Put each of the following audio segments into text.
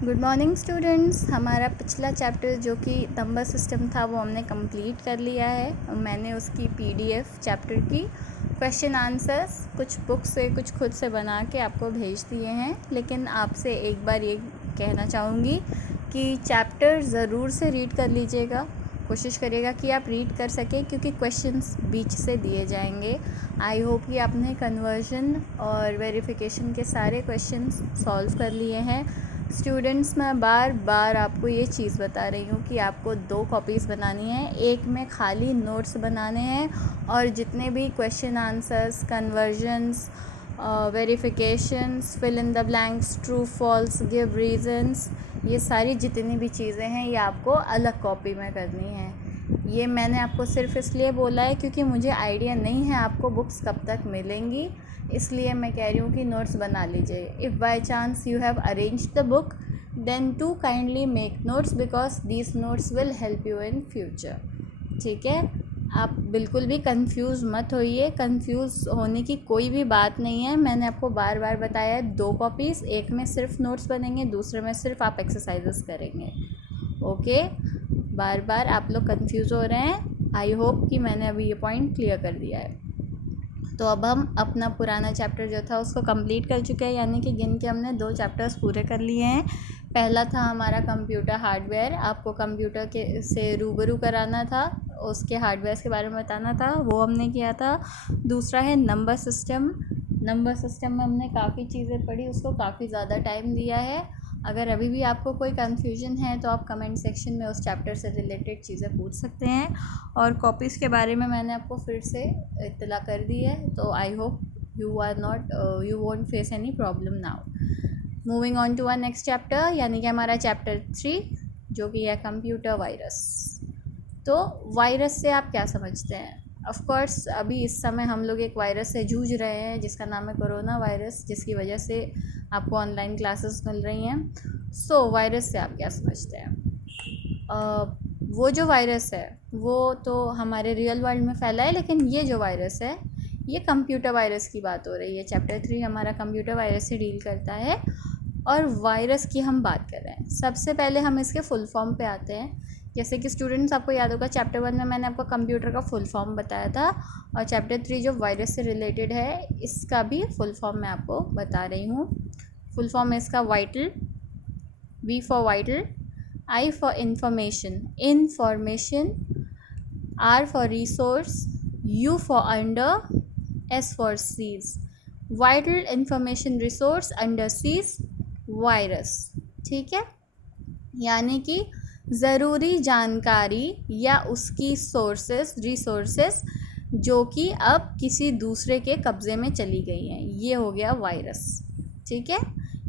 Good morning students. हमारा पिछला chapter जो कि नंबर सिस्टम था वो हमने कंप्लीट कर लिया है। मैंने उसकी पीडीएफ चैप्टर की क्वेश्चन आंसर्स कुछ बुक से कुछ खुद से बना के आपको भेज दिए हैं। लेकिन आपसे एक बार ये कहना चाहूँगी कि चैप्टर ज़रूर से रीड कर लीजिएगा। कोशिश करिएगा कि आप रीड कर सकें क्योंकि क्वेश्चंस बीच से दिए जाएंगे। आई होप कि आपने कन्वर्जन और वेरिफिकेशन के सारे क्वेश्चंस सॉल्व कर लिए हैं। स्टूडेंट्स, मैं बार बार आपको ये चीज़ बता रही हूँ कि आपको 2 कॉपीज़ बनानी है। एक में खाली नोट्स बनाने हैं और जितने भी question answers, conversions, verifications, fill in the blanks, true false, give reasons, ये सारी जितनी भी चीज़ें हैं ये आपको अलग कॉपी में करनी है। ये मैंने आपको सिर्फ इसलिए बोला है क्योंकि मुझे आइडिया नहीं है आपको बुक्स कब तक मिलेंगी, इसलिए मैं कह रही हूँ कि नोट्स बना लीजिए। If by chance you have arrange the book then to kindly make notes because these notes will help you in future. ठीक है, आप बिल्कुल भी कंफ्यूज मत होइए। कंफ्यूज होने की कोई भी बात नहीं है। मैंने आपको बार बार बताया है 2 कॉपीज़, एक में सिर्फ नोट्स बनेंगे, दूसरे में सिर्फ आप एक्सरसाइजेस करेंगे। ओके, बार बार आप लोग कंफ्यूज हो रहे हैं। आई होप कि मैंने अभी ये पॉइंट क्लियर कर दिया है। तो अब हम अपना पुराना चैप्टर जो था उसको कंप्लीट कर चुके हैं, यानी कि गिन के हमने 2 चैप्टर्स पूरे कर लिए हैं। पहला था हमारा कंप्यूटर हार्डवेयर, आपको कंप्यूटर के से रूबरू कराना था, उसके हार्डवेयर के बारे में बताना था, वो हमने किया था। दूसरा है नंबर सिस्टम। नंबर सिस्टम में हमने काफ़ी चीज़ें पढ़ी, उसको काफ़ी ज़्यादा टाइम दिया है। अगर अभी भी आपको कोई कन्फ्यूजन है तो आप कमेंट सेक्शन में उस चैप्टर से रिलेटेड चीज़ें पूछ सकते हैं। और कॉपीज़ के बारे में मैंने आपको फिर से इत्तला कर दी है, तो I hope you won't face any problem now. Moving on to our next chapter, यानी कि हमारा चैप्टर 3 जो कि है कंप्यूटर वायरस। तो वायरस से आप क्या समझते हैं? ऑफ कोर्स अभी इस समय हम लोग एक वायरस से जूझ रहे हैं जिसका नाम है कोरोना वायरस, जिसकी वजह से आपको ऑनलाइन क्लासेस मिल रही हैं। सो वायरस से आप क्या समझते हैं? वो जो वायरस है वो तो हमारे रियल वर्ल्ड में फैला है, लेकिन ये जो वायरस है ये कंप्यूटर वायरस की बात हो रही है। चैप्टर 3 हमारा कंप्यूटर वायरस से डील करता है और वायरस की हम बात कर रहे हैं। सबसे पहले हम इसके फुल फॉर्म पे आते हैं। जैसे कि स्टूडेंट्स आपको याद होगा चैप्टर 1 में मैंने आपको कंप्यूटर का फुल फॉर्म बताया था, और चैप्टर 3 जो वायरस से रिलेटेड है इसका भी फुल फॉर्म मैं आपको बता रही हूँ। फुल फॉर्म है इसका vital, V for vital, I for information, R for resource, U for under, S for seas. Vital information resource under seas virus। ठीक है, यानी कि ज़रूरी जानकारी या उसकी रिसोर्सेस जो कि अब किसी दूसरे के कब्ज़े में चली गई हैं, ये हो गया वायरस। ठीक है,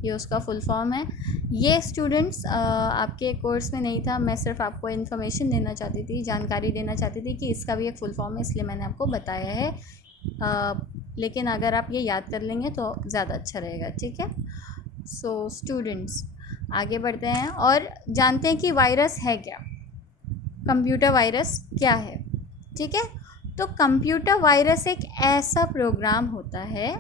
ये उसका फुल फॉर्म है। ये स्टूडेंट्स आपके कोर्स में नहीं था, मैं सिर्फ आपको इन्फॉर्मेशन देना चाहती थी, जानकारी देना चाहती थी कि इसका भी एक फुल फॉर्म है, इसलिए मैंने आपको बताया है। लेकिन अगर आप ये याद कर लेंगे तो ज़्यादा अच्छा रहेगा। ठीक है, सो स्टूडेंट्स आगे बढ़ते हैं और जानते हैं कि वायरस है क्या, कंप्यूटर वायरस क्या है। ठीक है, तो कंप्यूटर वायरस एक ऐसा प्रोग्राम होता है,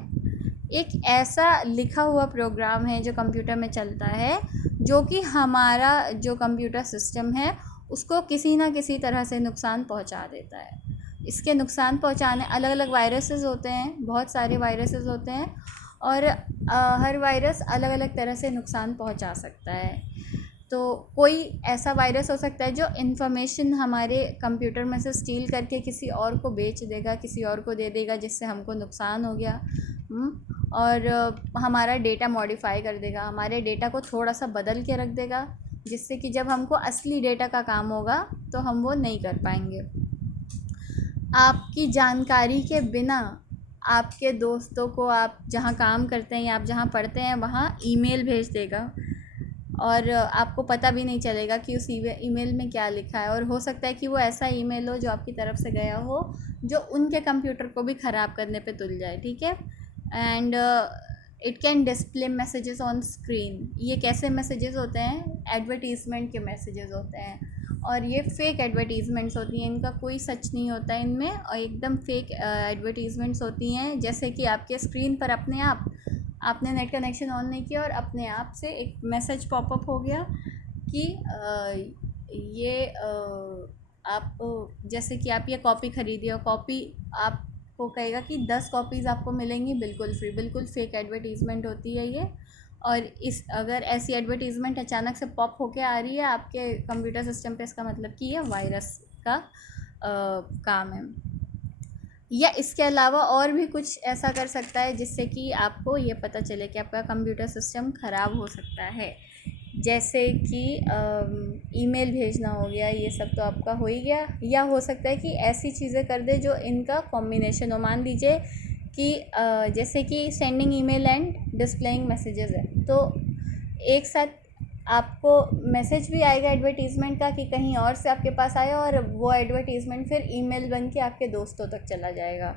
एक ऐसा लिखा हुआ प्रोग्राम है जो कंप्यूटर में चलता है, जो कि हमारा जो कंप्यूटर सिस्टम है उसको किसी ना किसी तरह से नुकसान पहुंचा देता है। इसके नुकसान पहुंचाने अलग अलग वायरसेस होते हैं, बहुत सारे वायरसेस होते हैं, और हर वायरस अलग अलग तरह से नुकसान पहुंचा सकता है। तो कोई ऐसा वायरस हो सकता है जो इन्फॉर्मेशन हमारे कंप्यूटर में से स्टील करके किसी और को बेच देगा, किसी और को दे देगा, जिससे हमको नुकसान हो गया। और हमारा डेटा मॉडिफाई कर देगा, हमारे डेटा को थोड़ा सा बदल के रख देगा, जिससे कि जब हमको असली डेटा का काम होगा तो हम वो नहीं कर पाएंगे। आपकी जानकारी के बिना आपके दोस्तों को, आप जहाँ काम करते हैं या आप जहाँ पढ़ते हैं वहाँ ईमेल भेज देगा, और आपको पता भी नहीं चलेगा कि उस ईमेल में क्या लिखा है। और हो सकता है कि वो ऐसा ईमेल हो जो आपकी तरफ से गया हो जो उनके कंप्यूटर को भी ख़राब करने पे तुल जाए। ठीक है, and it can display messages on screen. ये कैसे मैसेजेस होते हैं? एडवर्टीज़मेंट के मैसेजेस होते हैं, और ये फेक एडवर्टीज़मेंट्स होती हैं, इनका कोई सच नहीं होता है इनमें, और एकदम फेक एडवर्टीज़मेंट्स होती हैं। जैसे कि आपके स्क्रीन पर अपने आप आपने नेट कनेक्शन ऑन नहीं किया और अपने आप से एक मैसेज पॉपअप हो गया कि ये आप जैसे कि आप ये कॉपी ख़रीदी और कॉपी आपको कहेगा कि 10 कॉपीज़ आपको मिलेंगी बिल्कुल फ्री। बिल्कुल फेक एडवर्टीज़मेंट होती है ये। और इस अगर ऐसी एडवर्टीज़मेंट अचानक से पॉप होके आ रही है आपके कंप्यूटर सिस्टम पे, इसका मतलब कि ये वायरस का काम है। या इसके अलावा और भी कुछ ऐसा कर सकता है जिससे कि आपको ये पता चले कि आपका कंप्यूटर सिस्टम ख़राब हो सकता है। जैसे कि ईमेल भेजना हो गया, ये सब तो आपका हो ही गया। या हो सकता है कि ऐसी चीज़ें कर दे जो इनका कॉम्बिनेशन हो। मान लीजिए कि जैसे कि sending email and displaying messages है, तो एक साथ आपको मैसेज भी आएगा एडवर्टीज़मेंट का कि कहीं और से आपके पास आया, और वो एडवर्टीज़मेंट फिर ईमेल बन के आपके दोस्तों तक चला जाएगा।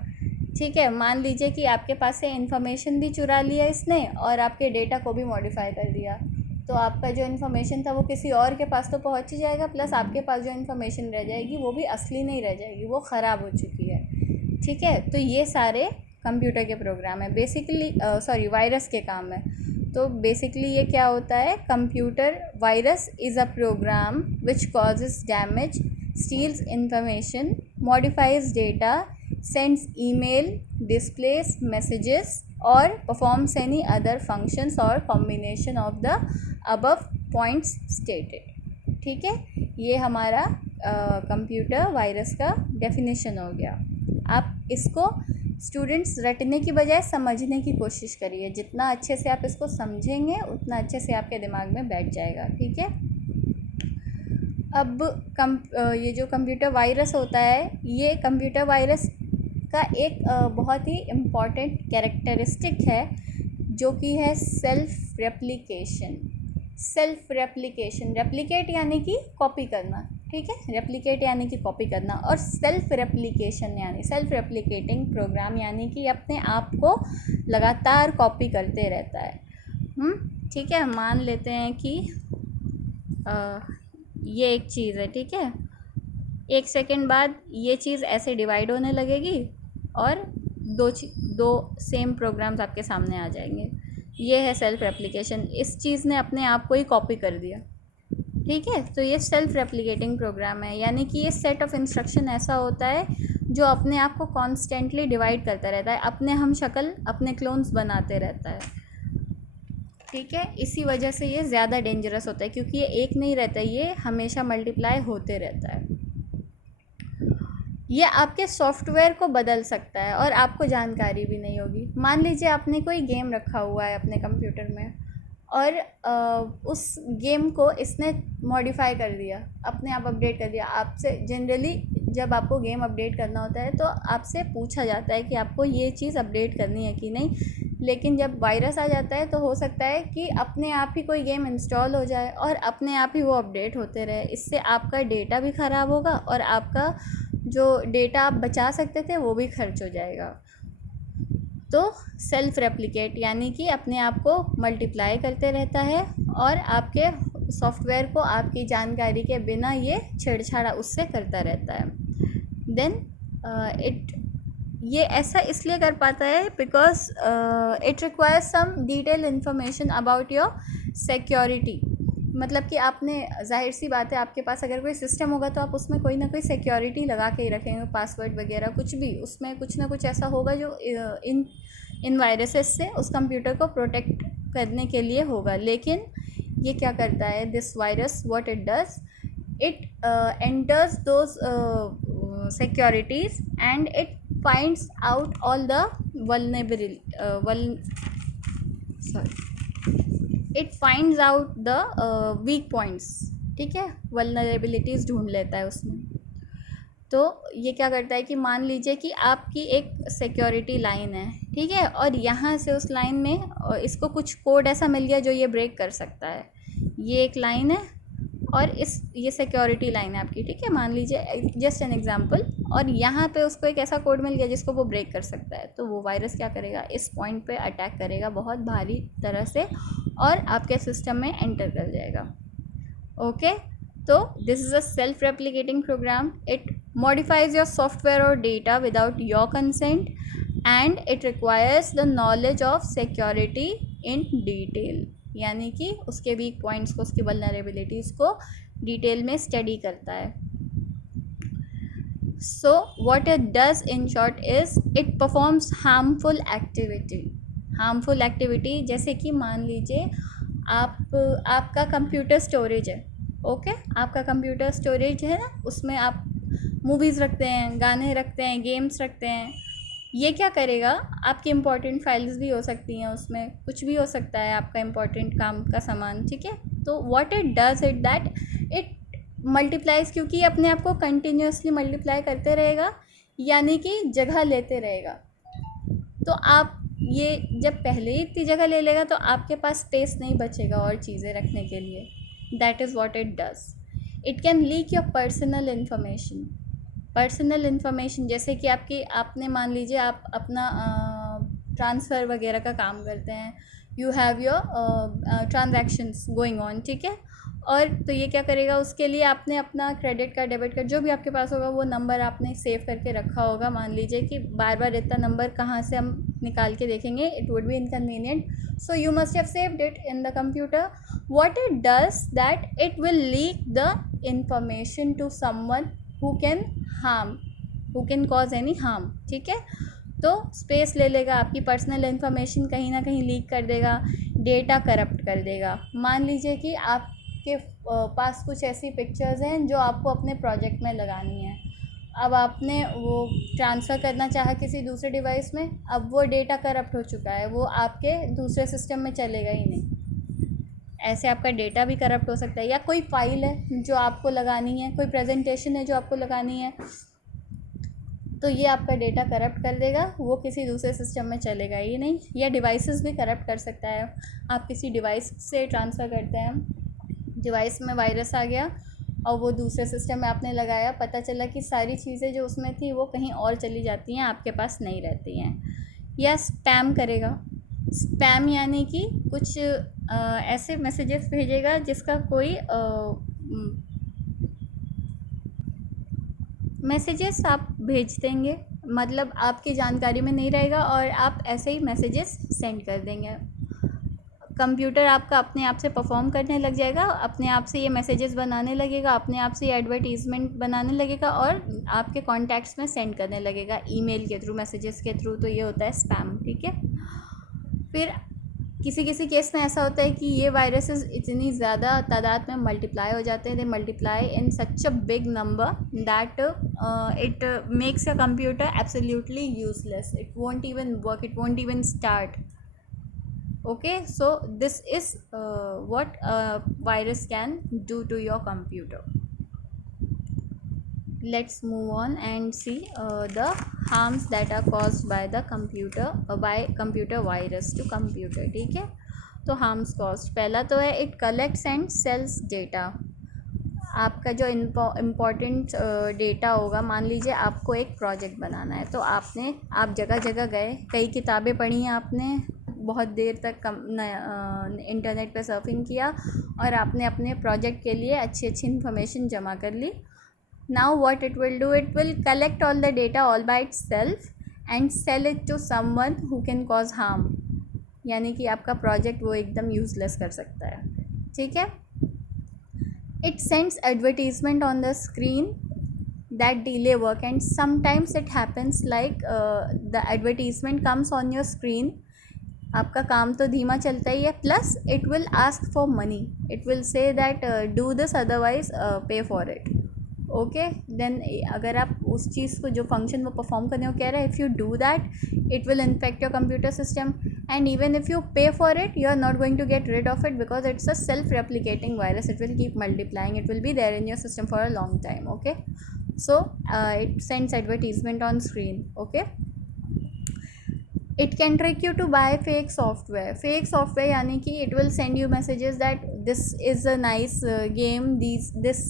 ठीक है, मान लीजिए कि आपके पास से इन्फॉर्मेशन भी चुरा लिया इसने और आपके डेटा को भी मॉडिफाई कर दिया, तो आपका जो इन्फॉर्मेशन था वो किसी और के पास तो पहुंच ही जाएगा, प्लस आपके पास जो इन्फॉर्मेशन रह जाएगी वो भी असली नहीं रह जाएगी, वो ख़राब हो चुकी है। ठीक है, तो ये सारे कंप्यूटर के प्रोग्राम है बेसिकली, वायरस के काम है। तो बेसिकली ये क्या होता है, computer virus is a program which causes damage, steals information, modifies data, sends email, displays messages और परफॉर्म्स एनी अदर फंक्शंस और combination of the above points stated. ठीक है, ये हमारा कंप्यूटर वायरस का डेफिनेशन हो गया। आप इसको स्टूडेंट्स रटने की बजाय समझने की कोशिश करिए। जितना अच्छे से आप इसको समझेंगे उतना अच्छे से आपके दिमाग में बैठ जाएगा। ठीक है, अब ये जो कंप्यूटर वायरस होता है, ये कंप्यूटर वायरस का एक बहुत ही इम्पॉर्टेंट कैरेक्टरिस्टिक है जो कि है self replication. Self replication, replicate यानी कि कॉपी करना। ठीक है, रेप्लिकेट यानी कि कॉपी करना, और सेल्फ रेप्लिकेशन यानी सेल्फ रेप्लिकेटिंग प्रोग्राम यानी कि अपने आप को लगातार कॉपी करते रहता है। ठीक है, मान लेते हैं कि ये एक चीज़ है। ठीक है, एक सेकंड बाद ये चीज़ ऐसे डिवाइड होने लगेगी और दो सेम प्रोग्राम्स आपके सामने आ जाएंगे। ये है सेल्फ रेप्लिकेशन, इस चीज़ ने अपने आप को ही कॉपी कर दिया। ठीक है, तो ये सेल्फ रेप्लिकेटिंग प्रोग्राम है, यानी कि ये सेट ऑफ इंस्ट्रक्शन ऐसा होता है जो अपने आप को कॉन्स्टेंटली डिवाइड करता रहता है, अपने हम शक्ल अपने क्लोन्स बनाते रहता है। ठीक है, इसी वजह से ये ज़्यादा डेंजरस होता है, क्योंकि ये एक नहीं रहता, ये हमेशा मल्टीप्लाई होते रहता है। ये आपके सॉफ्टवेयर को बदल सकता है और आपको जानकारी भी नहीं होगी। मान लीजिए आपने कोई गेम रखा हुआ है अपने कंप्यूटर में और उस गेम को इसने मॉडिफाई कर दिया, अपने आप अपडेट कर दिया। आपसे जनरली जब आपको गेम अपडेट करना होता है तो आपसे पूछा जाता है कि आपको ये चीज़ अपडेट करनी है कि नहीं, लेकिन जब वायरस आ जाता है तो हो सकता है कि अपने आप ही कोई गेम इंस्टॉल हो जाए और अपने आप ही वो अपडेट होते रहे। इससे आपका डेटा भी ख़राब होगा और आपका जो डेटा आप बचा सकते थे वो भी खर्च हो जाएगा। तो सेल्फ रेप्लिकेट यानी कि अपने आप को मल्टीप्लाई करते रहता है और आपके सॉफ्टवेयर को आपकी जानकारी के बिना ये छेड़छाड़ उससे करता रहता है। देन ये ऐसा इसलिए कर पाता है because it requires some detail information about your security. मतलब कि आपने, जाहिर सी बात है, आपके पास अगर कोई सिस्टम होगा तो आप उसमें कोई ना कोई सिक्योरिटी लगा के ही रखेंगे, पासवर्ड वगैरह कुछ भी, उसमें कुछ ना कुछ ऐसा होगा जो इन वायरसेस से उस कंप्यूटर को प्रोटेक्ट करने के लिए होगा। लेकिन ये क्या करता है, this virus, what it does, it enters those securities and it finds out all the it finds out the weak points. ठीक है, वल्नरेबिलिटीज़ ढूंढ लेता है उसमें। तो ये क्या करता है कि मान लीजिए कि आपकी एक सिक्योरिटी लाइन है, ठीक है, और यहाँ से उस लाइन में इसको कुछ कोड ऐसा मिल गया जो ये ब्रेक कर सकता है। ये एक लाइन है और ये सिक्योरिटी लाइन है आपकी। ठीक है, मान लीजिए जस्ट एन एग्जांपल, और यहाँ पे उसको एक ऐसा कोड मिल गया जिसको वो ब्रेक कर सकता है। तो वो वायरस क्या करेगा, इस पॉइंट पे अटैक करेगा बहुत भारी तरह से और आपके सिस्टम में एंटर कर जाएगा। ओके, तो this is a self replicating program. It modifies your software और data without your consent and it requires the knowledge of security in detail, यानी कि उसके वीक पॉइंट्स को, उसकी वल्नरेबिलिटीज़ को डिटेल में स्टडी करता है. So what it does in short is it performs harmful activity. जैसे कि मान लीजिए आपका कंप्यूटर स्टोरेज है. ओके, आपका कंप्यूटर स्टोरेज है ना, उसमें आप मूवीज़ रखते हैं, गाने रखते हैं, गेम्स रखते हैं. ये क्या करेगा, आपकी इम्पॉर्टेंट फाइल्स भी हो सकती हैं, उसमें कुछ भी हो सकता है, आपका इम्पॉर्टेंट काम का सामान. ठीक है, तो what it does it that it multiplies, क्योंकि अपने आप को कंटिन्यूसली मल्टीप्लाई करते रहेगा, यानी कि जगह लेते रहेगा. तो आप ये जब पहले ही इतनी जगह ले लेगा तो आपके पास स्पेस नहीं बचेगा और चीज़ें रखने के लिए. That is what it does. It can leak your personal information. जैसे कि आपने मान लीजिए आप अपना ट्रांसफ़र वगैरह का काम करते हैं, you have your transactions going on. ठीक है, और तो ये क्या करेगा, उसके लिए आपने अपना क्रेडिट कार्ड, डेबिट कार्ड, जो भी आपके पास होगा वो नंबर आपने सेव करके रखा होगा. मान लीजिए कि बार बार इतना नंबर कहाँ से हम निकाल के देखेंगे, it would be inconvenient. So you must have saved it in the computer. What it does that it will leak the information to someone who can cause any harm. ठीक है, तो स्पेस ले लेगा, आपकी पर्सनल इन्फॉर्मेशन कहीं ना कहीं leak कर देगा, डेटा करप्ट कर देगा. मान लीजिए कि आपके पास कुछ ऐसी पिक्चर्स हैं जो आपको अपने प्रोजेक्ट में लगानी है. अब आपने वो ट्रांसफ़र करना चाहा किसी दूसरे डिवाइस में, अब वो डेटा करप्ट हो चुका है, वो आपके दूसरे सिस्टम में चलेगा ही नहीं. ऐसे आपका डेटा भी करप्ट हो सकता है. या कोई फ़ाइल है जो आपको लगानी है, कोई प्रेजेंटेशन है जो आपको लगानी है, तो ये आपका डेटा करप्ट कर देगा, वो किसी दूसरे सिस्टम में चलेगा ही नहीं. या डिवाइसेस भी करप्ट कर सकता है. आप किसी डिवाइस से ट्रांसफ़र करते हैं, डिवाइस में वायरस आ गया और वो दूसरे सिस्टम में आपने लगाया, पता चला कि सारी चीज़ें जो उसमें थी वो कहीं और चली जाती हैं, आपके पास नहीं रहती हैं. या स्पैम करेगा. स्पैम यानी कि कुछ ऐसे मैसेजेस भेजेगा जिसका कोई मैसेजेस आप भेज देंगे, मतलब आपकी जानकारी में नहीं रहेगा और आप ऐसे ही मैसेजेस सेंड कर देंगे. कंप्यूटर आपका अपने आप से परफॉर्म करने लग जाएगा, अपने आप से ये मैसेजेस बनाने लगेगा, अपने आप से ये एडवर्टीज़मेंट बनाने लगेगा और आपके कॉन्टैक्ट्स में सेंड करने लगेगा ईमेल के थ्रू, मैसेजेस के थ्रू. तो ये होता है स्पैम. ठीक है, फिर किसी किसी केस में ऐसा होता है कि ये वायरसेस इतनी ज़्यादा तादाद में मल्टीप्लाई हो जाते हैं, दे multiply in such a big number that it makes a computer absolutely useless. It won't even work, it won't even start. Okay, so this is what a virus can do to your computer. Let's move on and see the harms that are caused by the computer by computer virus to computer. ठीक है, तो harms caused, पहला तो है it collects and sells data. आपका जो important data होगा, मान लीजिए आपको एक प्रोजेक्ट बनाना है, तो आप जगह जगह गए, कई किताबें पढ़ी हैं आपने, बहुत देर तक इंटरनेट पे सर्फिंग किया और आपने अपने प्रोजेक्ट के लिए अच्छी अच्छी इन्फॉर्मेशन जमा कर ली. Now what it will do, it will collect all the data all by itself and sell it to someone who can cause harm. यानी कि आपका प्रोजेक्ट वो एकदम यूज़लेस कर सकता है. ठीक है, it sends advertisement on the screen that delay work, and sometimes it happens like the advertisement comes on your screen, आपका काम तो धीमा चलता ही है, plus it will ask for money. It will say that do this otherwise पे for it. Okay, then अगर आप उस चीज़ को, जो फंक्शन वो परफॉर्म करने को कह रहा है, if you do that it will infect your computer system, and even if you pay for it, you are not going to get rid of it because it's a self-replicating virus. It will keep multiplying, it will be there in your system for a long time. Okay, so it sends advertisement on screen. Okay, it can trick you to buy fake software यानी कि it will send you messages that this is a nice game, this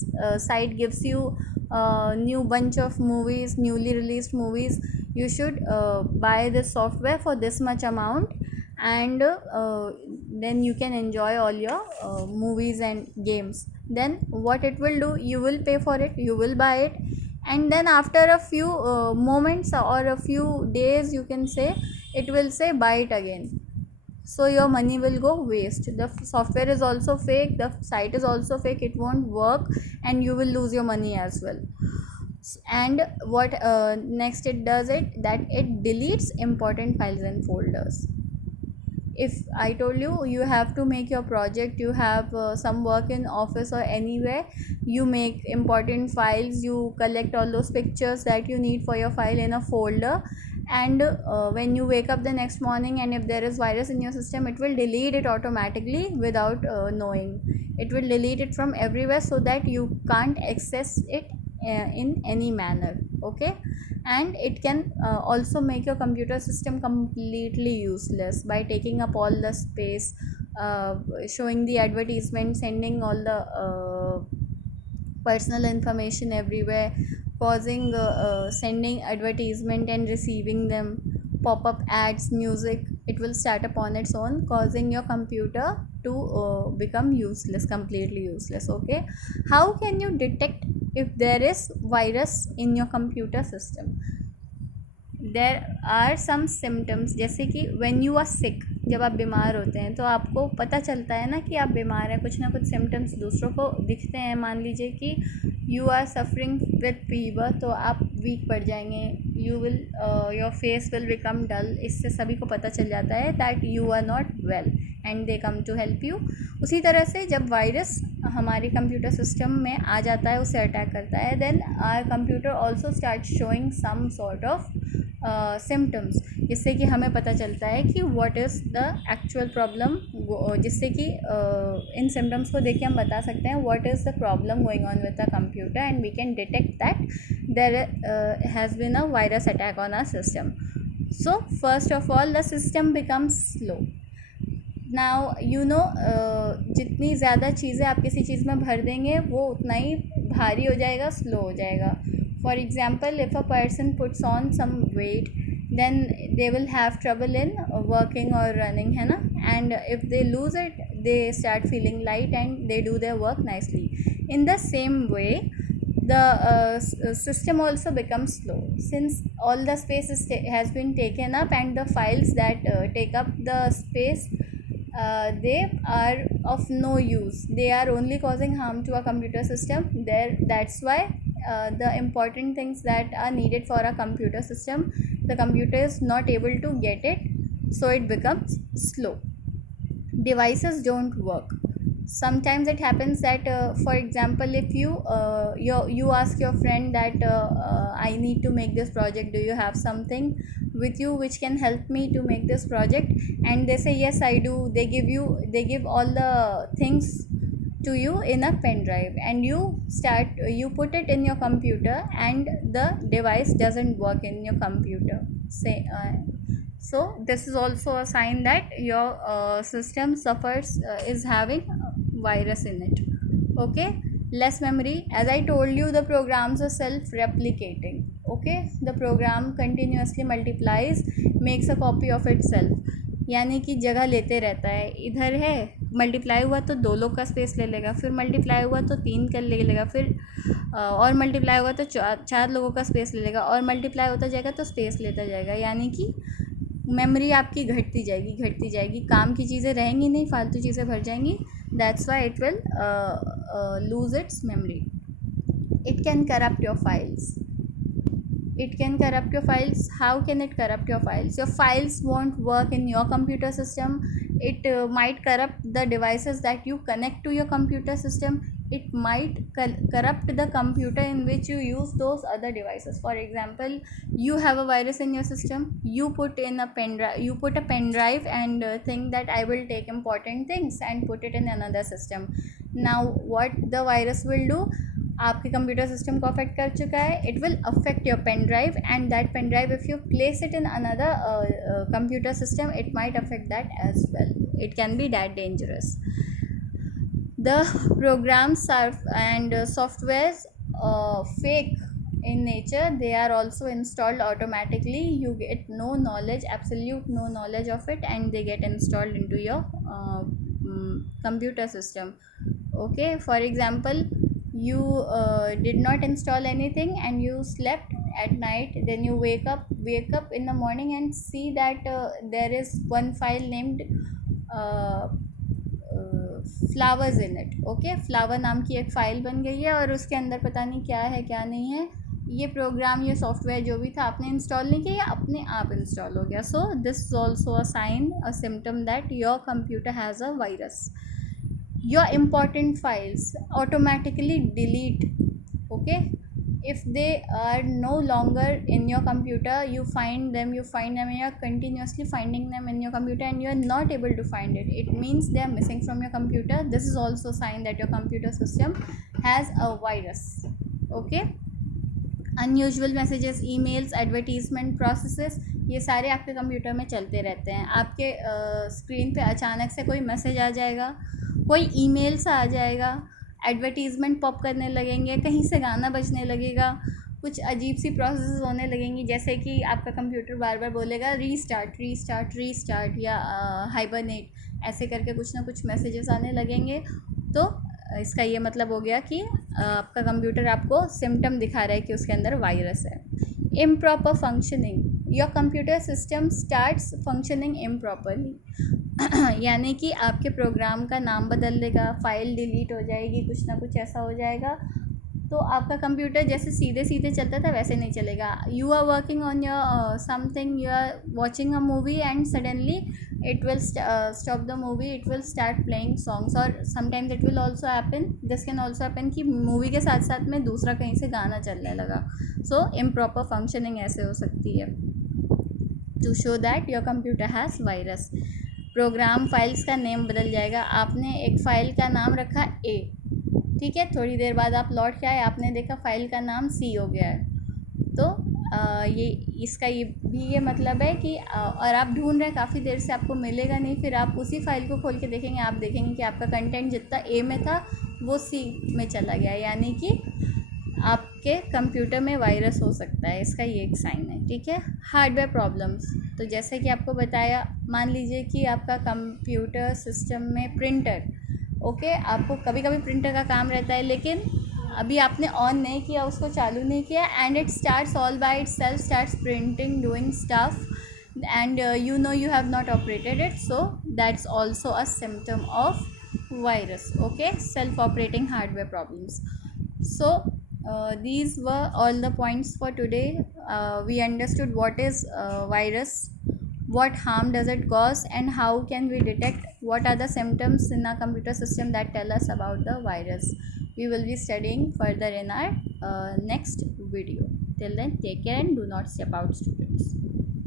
site gives you new bunch of movies, newly released movies, you should buy this software for this much amount, and then you can enjoy all your movies and games. Then what it will do, you will pay for it, you will buy it, and then after a few moments or a few days, you can say, it will say buy it again. So your money will go waste. The software is also fake, the site is also fake, it won't work, and you will lose your money as well. And what next it does, it that it deletes important files and folders. If I told you, you have to make your project, you have some work in office or anywhere, you make important files, you collect all those pictures that you need for your file in a folder, and when you wake up the next morning, and if there is virus in your system, it will delete it automatically without knowing. It will delete it from everywhere so that you can't access it in any manner. Okay. And it can also make your computer system completely useless by taking up all the space, showing the advertisement, sending all the personal information everywhere, causing sending advertisement and receiving them, pop-up ads, music. It will start upon its own, causing your computer to become useless, completely useless. Okay. How can you detect if there is virus in your computer system? There are some symptoms, जैसे कि when you are sick, जब आप बीमार होते हैं तो आपको पता चलता है ना कि आप बीमार हैं, कुछ ना कुछ सिम्टम्स दूसरों को दिखते हैं। मान लीजिए कि you are suffering with fever, तो आप वीक पड़ जाएंगे, you will your face will become dull. इससे सभी को पता चल जाता है that you are not well and they come to help you. उसी तरह से जब वायरस हमारे कंप्यूटर सिस्टम में आ जाता है, उसे अटैक करता है, then our computer also start showing some sort of symptoms, जिससे कि हमें पता चलता है कि what is the actual problem, जिससे कि इन सिम्टम्स को देख के हम बता सकते हैं what is the problem going on with the computer, and we can detect that there has been a virus attack on our system. So first of all, the system becomes slow. Now you know, जितनी ज़्यादा चीज़ें आप किसी चीज़ में भर देंगे, वो उतना ही भारी हो जाएगा, स्लो हो जाएगा। For example, if a person puts on some weight, then they will have trouble in working or running, है ना, and if they lose it, they start feeling light and they do their work nicely. In the same way, the system also becomes slow, since all the space has been taken up, and the files that take up the space, they are of no use, they are only causing harm to a computer system there. That's why the important things that are needed for a computer system, the computer is not able to get it, so it becomes slow. Devices don't work. Sometimes it happens that for example, if you ask your friend that I need to make this project, do you have something with you which can help me to make this project, and they say yes I do. They give all the things to you in a pen drive, and you put it in your computer, and the device doesn't work in your computer. So this is also a sign that your system suffers, is having virus in it. Okay. Less memory, as I told you, the programs are self-replicating. Okay. The program continuously multiplies, makes a copy of itself, यानी कि जगह लेते रहता है। इधर है, multiply हुआ तो 2 लोग का स्पेस ले लेगा, फिर मल्टीप्लाई हुआ तो 3 का ले लेगा, फिर और मल्टीप्लाई हुआ तो 4 लोगों का स्पेस ले लेगा, और मल्टीप्लाई होता जाएगा तो स्पेस लेता जाएगा, यानी कि मेमोरी आपकी घटती जाएगी, काम की चीज़ें रहेंगी नहीं, फालतू चीज़ें भर जाएंगी। That's why it will lose its memory. It can corrupt your files. It can corrupt your files. How can it corrupt your files? Your files won't work in your computer system. It might corrupt the devices that you connect to your computer system. It might corrupt the computer in which you use those other devices. For example, you have a virus in your system, you put a pen drive and think that I will take important things and put it in another system. Now what the virus will do, आपके computer system को affect कर चुका है. It will affect your pen drive, and that pen drive if you place it in another computer system, it might affect that as well. It can be that dangerous. The programs are and softwares fake in nature. They are also installed automatically. You get no knowledge, absolute no knowledge of it, and they get installed into your computer system. Okay. For example, you did not install anything and you slept at night, then you wake up in the morning and see that there is one file named uh, flowers in it. Okay, flower नाम की एक file बन गई है और उसके अंदर पता नहीं क्या है क्या नहीं है. ये प्रोग्राम, ये सॉफ्टवेयर जो भी था आपने इंस्टॉल नहीं किया, अपने आप इंस्टॉल हो गया. So this is also a sign, a symptom that your computer has a virus. Your important files automatically delete. Okay, if they are no longer in your computer, you find them and you are continuously finding them in your computer and you are not able to find it, it means they are missing from your computer. This is also a sign that your computer system has a virus. Okay, unusual messages, emails, advertisement processes, ये सारे आपके computer में चलते रहते हैं. आपके screen पे अचानक से कोई मैसेज आ जाएगा, कोई ईमेल सा आ जाएगा, एडवर्टीज़मेंट पॉप करने लगेंगे, कहीं से गाना बजने लगेगा, कुछ अजीब सी प्रोसेस होने लगेंगी, जैसे कि आपका कंप्यूटर बार बार बोलेगा रीस्टार्ट रीस्टार्ट रीस्टार्ट या हाइबरनेट, ऐसे करके कुछ ना कुछ मैसेजेस आने लगेंगे. तो इसका ये मतलब हो गया कि आपका कंप्यूटर आपको सिम्टम दिखा रहा है कि उसके अंदर वायरस है. Improper functioning, your computer system starts functioning improperly. यानी कि आपके प्रोग्राम का नाम बदल देगा, फाइल डिलीट हो जाएगी, कुछ ना कुछ ऐसा हो जाएगा. तो आपका कंप्यूटर जैसे सीधे सीधे चलता था वैसे नहीं चलेगा. You are working on your something, you are watching a movie and suddenly it will stop the movie, it will start playing songs, or sometimes it will also happen, this can also happen कि movie के साथ साथ में दूसरा कहीं से गाना चलने लगा. सो improper functioning ऐसे हो सकती है. to show that your computer has virus. Program files का नेम बदल जाएगा. आपने एक फ़ाइल का नाम रखा ए, ठीक है, थोड़ी देर बाद आप लौट के आए, आपने देखा फ़ाइल का नाम सी हो गया है. तो ये इसका ये मतलब है कि और आप ढूंढ रहे हैं, काफ़ी देर से आपको मिलेगा नहीं, फिर आप उसी फाइल को खोल के देखेंगे, आप देखेंगे कि आपका कंटेंट जितना ए में था वो सी में चला गया, यानी कि आपके कंप्यूटर में वायरस हो सकता है. इसका ये एक साइन है. ठीक है. हार्डवेयर प्रॉब्लम्स, तो जैसे कि आपको बताया, मान लीजिए कि आपका कंप्यूटर सिस्टम में प्रिंटर, ओके, आपको कभी कभी प्रिंटर का काम रहता है लेकिन अभी आपने ऑन नहीं किया, उसको चालू नहीं किया, and it starts all by itself starts printing doing stuff and you have not operated it, so that's also a symptom of virus. Okay, self operating hardware problems. So these were all the points for today. We understood what is virus, what harm does it cause, and how can we detect, what are the symptoms in our computer system that tell us about the virus. We will be studying further in our next video. Till then, take care and do not step out, students.